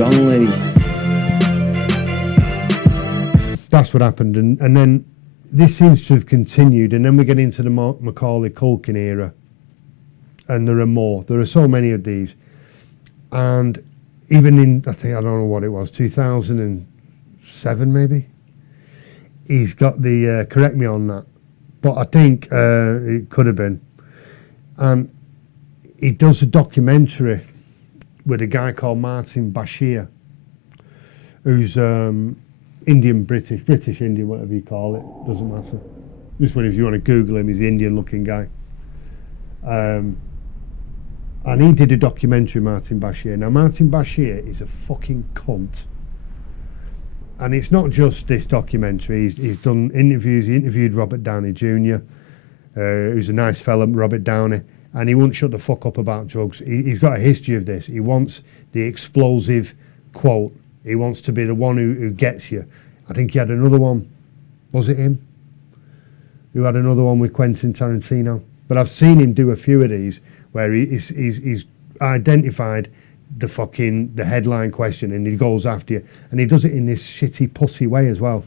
John Lee. That's what happened, and then this seems to have continued, and then we get into the Macaulay Culkin era, and there are more. There are so many of these, and even in, I don't know what it was, 2007 maybe, he's got the, correct me on that, but I think it could have been, and he does a documentary with a guy called Martin Bashir, who's Indian, British Indian, whatever you call it, doesn't matter. Just if you want to Google him, he's an Indian looking guy. And he did a documentary, Martin Bashir. Now, Martin Bashir is a fucking cunt. And it's not just this documentary, he's done interviews. He interviewed Robert Downey Jr., who's a nice fella, Robert Downey, and he won't shut the fuck up about drugs. He's got a history of this. He wants the explosive quote. He wants to be the one who gets you. I think he had another one. Was it him? Who had another one with Quentin Tarantino? But I've seen him do a few of these where he's identified the headline question and he goes after you. And he does it in this shitty pussy way as well.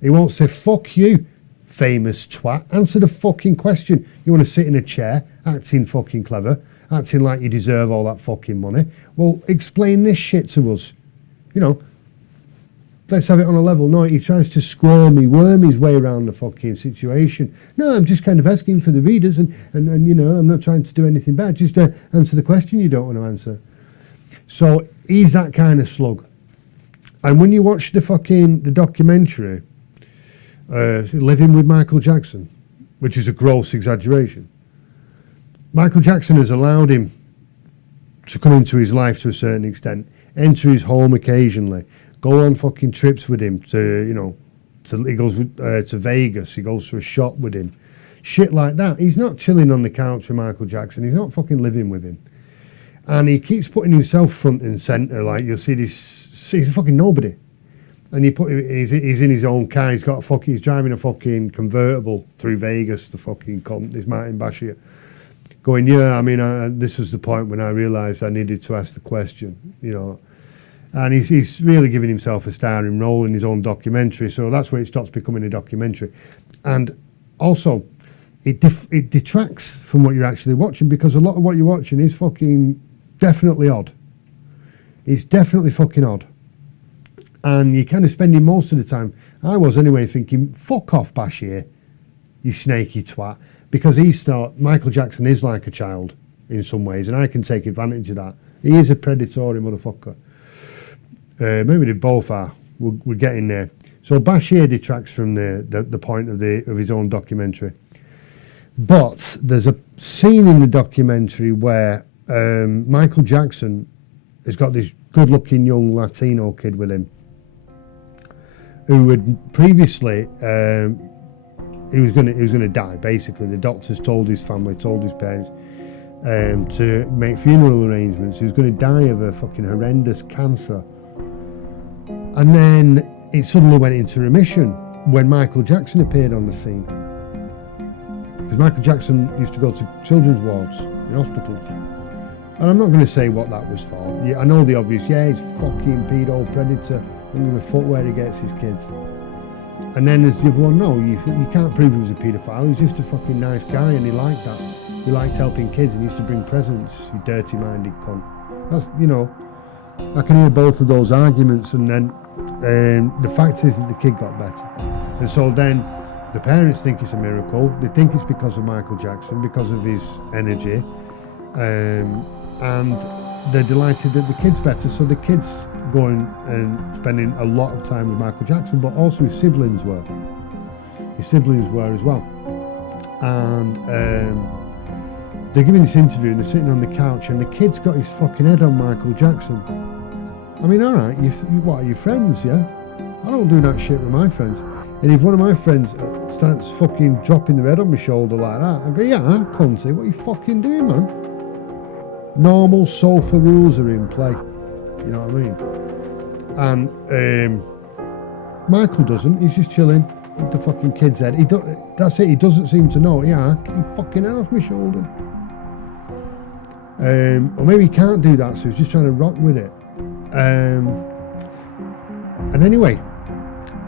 He won't say, fuck you, famous twat. Answer the fucking question. You want to sit in a chair, acting fucking clever, acting like you deserve all that fucking money. Well, explain this shit to us. You know, let's have it on a level. No, he tries to worm his way around the fucking situation. No, I'm just kind of asking for the readers and you know, I'm not trying to do anything bad. Just answer the question you don't want to answer. So he's that kind of slug. And when you watch the documentary, Living with Michael Jackson, which is a gross exaggeration, Michael Jackson has allowed him to come into his life to a certain extent, enter his home occasionally, go on fucking trips with him he goes to Vegas, he goes to a shop with him, shit like that. He's not chilling on the couch with Michael Jackson, he's not fucking living with him. And he keeps putting himself front and centre, like you'll see this, he's a fucking nobody. And he's in his own car, he's driving a fucking convertible through Vegas, this Martin Bashir. Going, yeah, I mean, this was the point when I realised I needed to ask the question, you know. And he's really giving himself a starring role in his own documentary, so that's where it stops becoming a documentary. And also, it detracts from what you're actually watching, because a lot of what you're watching is fucking definitely odd. It's definitely fucking odd. And you're kind of spending most of the time, I was anyway, thinking, fuck off, Bashir, you snaky twat. Because he's thought Michael Jackson is like a child in some ways, and I can take advantage of that. He is a predatory motherfucker. Maybe they both are. We're getting there. So Bashir detracts from the point of his own documentary. But there's a scene in the documentary where Michael Jackson has got this good-looking young Latino kid with him, who had previously. He was gonna die, basically. The doctors told his family, told his parents to make funeral arrangements. He was going to die of a fucking horrendous cancer. And then it suddenly went into remission when Michael Jackson appeared on the scene. Because Michael Jackson used to go to children's wards in hospitals. And I'm not going to say what that was for. Yeah, I know the obvious. Yeah, he's fucking pedo predator. Under the foot where he gets his kids. And then there's the other one, no, you can't prove he was a paedophile, he was just a fucking nice guy and he liked that. He liked helping kids and he used to bring presents, you dirty-minded cunt. That's, you know, I can hear both of those arguments, and then the fact is that the kid got better. And so then the parents think it's a miracle, they think it's because of Michael Jackson, because of his energy, and they're delighted that the kid's better, so the kid's going and spending a lot of time with Michael Jackson, but also his siblings were. His siblings were as well. And they're giving this interview and they're sitting on the couch and the kid's got his fucking head on Michael Jackson. I mean, alright, what, are you friends, yeah? I don't do that shit with my friends. And if one of my friends starts fucking dropping their head on my shoulder like that, I go, yeah, cunty, what are you fucking doing, man? Normal sofa rules are in play. You know what I mean? And Michael doesn't. He's just chilling with the fucking kid's head. That's it. He doesn't seem to know. Yeah, get your fucking head off my shoulder. Or maybe he can't do that, so he's just trying to rock with it. And anyway,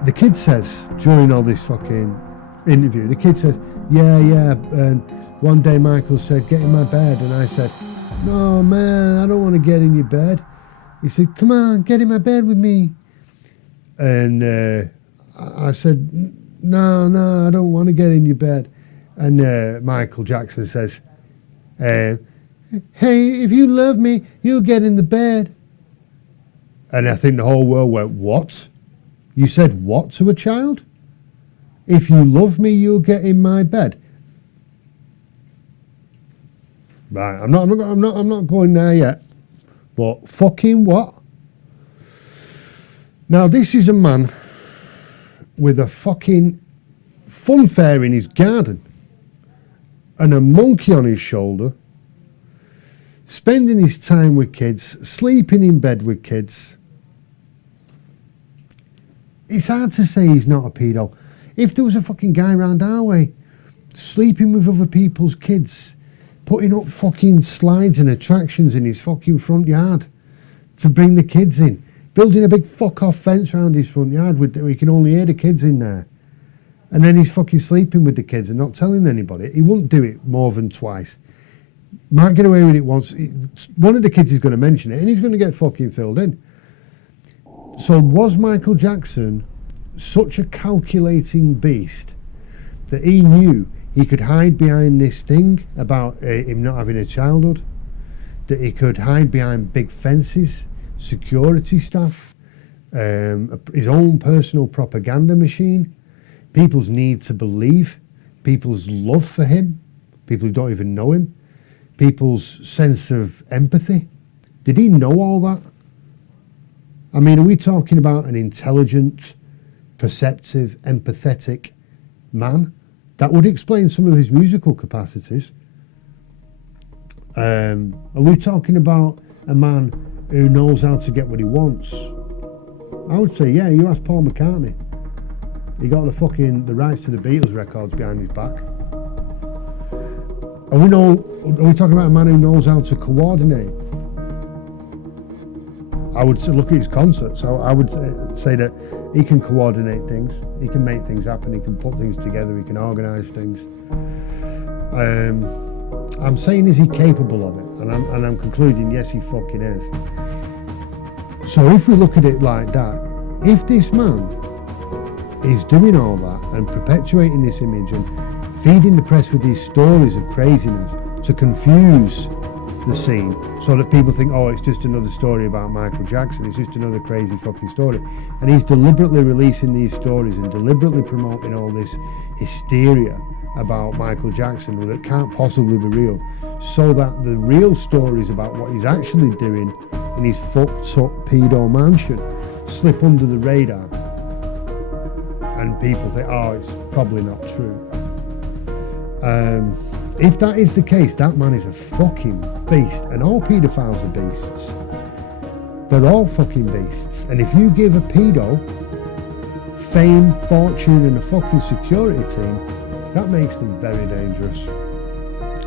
the kid says, during all this fucking interview, the kid says, yeah, and one day Michael said, get in my bed, and I said, no man, I don't want to get in your bed. He said, come on, get in my bed with me. And I said, no, I don't want to get in your bed. And Michael Jackson says, hey, if you love me, you'll get in the bed. And I think the whole world went, what? You said what to a child? If you love me, you'll get in my bed. Right, I'm not going there yet. But fucking what? Now this is a man with a fucking funfair in his garden and a monkey on his shoulder, spending his time with kids, sleeping in bed with kids. It's hard to say he's not a pedo. If there was a fucking guy around our way, sleeping with other people's kids, putting up fucking slides and attractions in his fucking front yard to bring the kids in, building a big fuck off fence around his front yard where he can only hear the kids in there, and then he's fucking sleeping with the kids and not telling anybody, he wouldn't do it more than twice. Might get away with it once. One of the kids is going to mention it and he's going to get fucking filled in. So was Michael Jackson such a calculating beast that he knew he could hide behind this thing about him not having a childhood, that he could hide behind big fences, security staff, his own personal propaganda machine, people's need to believe, people's love for him, people who don't even know him, people's sense of empathy? Did he know all that? I mean, are we talking about an intelligent, perceptive, empathetic man? That would explain some of his musical capacities. Are we talking about a man who knows how to get what he wants? I would say, yeah, you ask Paul McCartney. He got the rights to the Beatles records behind his back. Are we talking about a man who knows how to coordinate? I would look at his concerts. I would say that he can coordinate things. He can make things happen. He can put things together. He can organise things. I'm saying, is he capable of it? And I'm concluding, yes, he fucking is. So if we look at it like that, if this man is doing all that and perpetuating this image and feeding the press with these stories of craziness to confuse the scene so that people think, oh, it's just another story about Michael Jackson, it's just another crazy fucking story, and he's deliberately releasing these stories and deliberately promoting all this hysteria about Michael Jackson that can't possibly be real, so that the real stories about what he's actually doing in his fucked up pedo mansion slip under the radar and people think, oh, it's probably not true. If that is the case, that man is a fucking beast, and all paedophiles are beasts. They're all fucking beasts. And if you give a pedo fame, fortune and a fucking security team, that makes them very dangerous,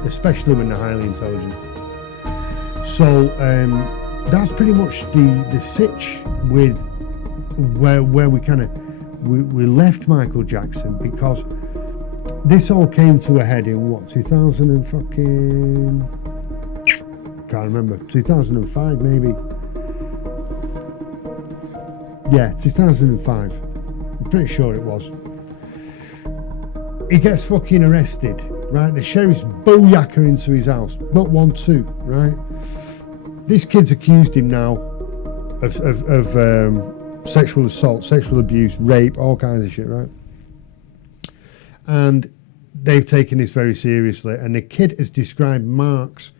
especially when they're highly intelligent. So that's pretty much the sitch with where we kind of we left Michael Jackson, because this all came to a head in what, 2000 and fucking, can't remember, 2005 maybe. Yeah, 2005. I'm pretty sure it was. He gets fucking arrested, right? The sheriff's booyaka into his house. Not 1, 2, right? This kid's accused him now of sexual assault, sexual abuse, rape, all kinds of shit, right? And they've taken this very seriously, and the kid has described marks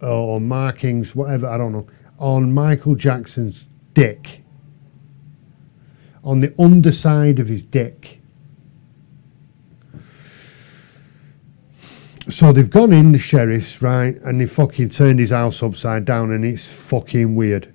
or markings, whatever, I don't know, on Michael Jackson's dick, on the underside of his dick. So they've gone in, the sheriffs, right, and they fucking turned his house upside down, and it's fucking weird.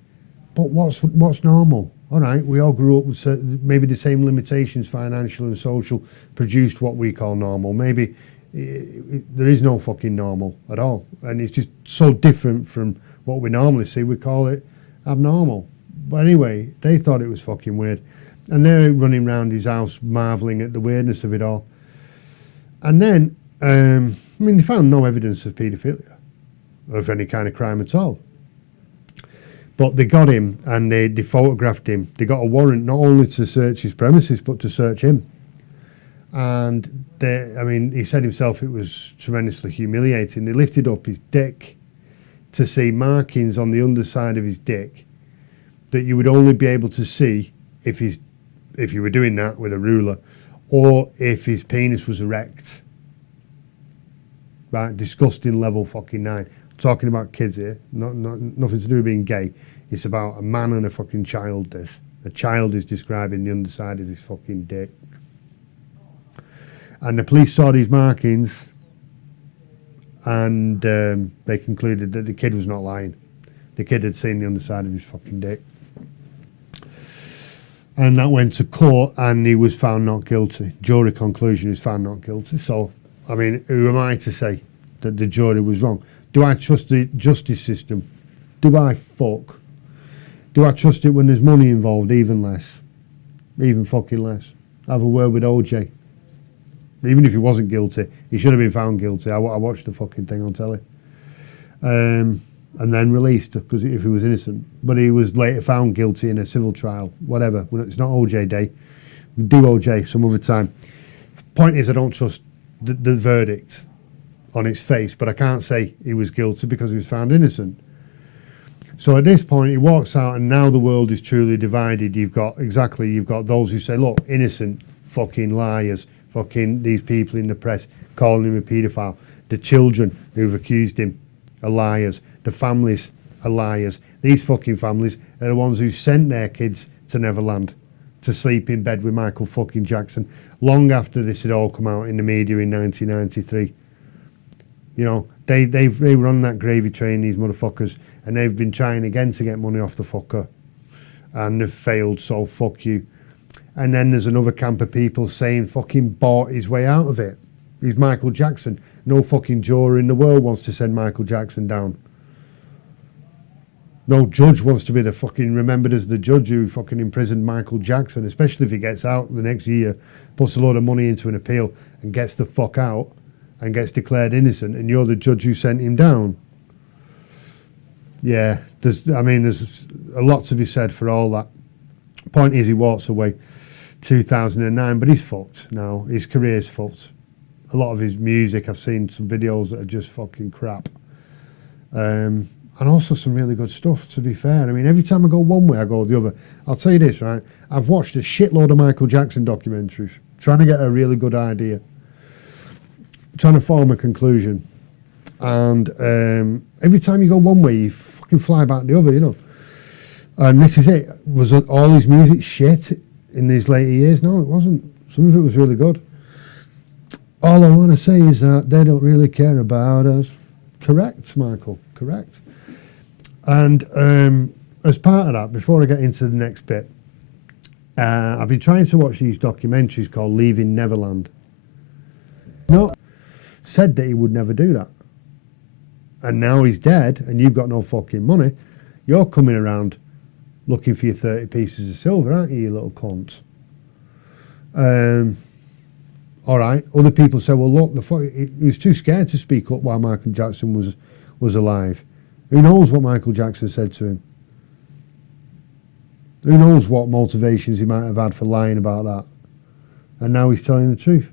But what's normal? All right, we all grew up with maybe the same limitations, financial and social, produced what we call normal. Maybe there is no fucking normal at all, and it's just so different from what we normally see. We call it abnormal. But anyway, they thought it was fucking weird. And they're running around his house marvelling at the weirdness of it all. And then, I mean, they found no evidence of paedophilia or of any kind of crime at all. But they got him and they photographed him. They got a warrant not only to search his premises, but to search him. And I mean, he said himself it was tremendously humiliating. They lifted up his dick to see markings on the underside of his dick that you would only be able to see if you were doing that with a ruler, or if his penis was erect. Right, disgusting level fucking 9. I'm talking about kids here, nothing to do with being gay. It's about a man and a fucking child. This a child is describing the underside of his fucking dick, and the police saw these markings, and they concluded that the kid was not lying. The kid had seen the underside of his fucking dick. And that went to court, and he was found not guilty. Jury conclusion, he was found not guilty. So, I mean, who am I to say that the jury was wrong? Do I trust the justice system? Do I fuck? Do I trust it when there's money involved? Even less. Even fucking less. Have a word with OJ. Even if he wasn't guilty, he should have been found guilty. I watched the fucking thing on telly. And then released because if he was innocent. But he was later found guilty in a civil trial. Whatever. It's not OJ day. We do OJ some other time. Point is, I don't trust the verdict on its face, but I can't say he was guilty because he was found innocent. So at this point, he walks out, and now the world is truly divided. You've got those who say, look, innocent fucking liars, fucking these people in the press calling him a paedophile. The children who've accused him are liars. The families are liars. These fucking families are the ones who sent their kids to Neverland to sleep in bed with Michael fucking Jackson long after this had all come out in the media in 1993. You know, they were on that gravy train, these motherfuckers, and they've been trying again to get money off the fucker, and they've failed, so fuck you. And then there's another camp of people saying fucking bought his way out of it. He's Michael Jackson. No fucking juror in the world wants to send Michael Jackson down. No judge wants to be the fucking remembered as the judge who fucking imprisoned Michael Jackson, especially if he gets out the next year, puts a load of money into an appeal and gets the fuck out and gets declared innocent, and you're the judge who sent him down. Yeah, there's a lot to be said for all that. Point is, he walks away 2009, but he's fucked now. His career's fucked. A lot of his music, I've seen some videos that are just fucking crap. And also some really good stuff, to be fair. I mean, every time I go one way, I go the other. I'll tell you this, right? I've watched a shitload of Michael Jackson documentaries, trying to get a really good idea, trying to form a conclusion. And every time you go one way, you fucking fly back the other, you know. And this is it. Was all his music shit in these later years? No, it wasn't. Some of it was really good. All I want to say is that they don't really care about us. Correct, Michael, correct. And as part of that, before I get into the next bit, I've been trying to watch these documentaries called Leaving Neverland. No, said that he would never do that. And now he's dead and you've got no fucking money. You're coming around looking for your 30 pieces of silver, aren't you, you little cunt? All right. Other people say, well, look, he was too scared to speak up while Michael Jackson was alive. Who knows what Michael Jackson said to him? Who knows what motivations he might have had for lying about that? And now he's telling the truth.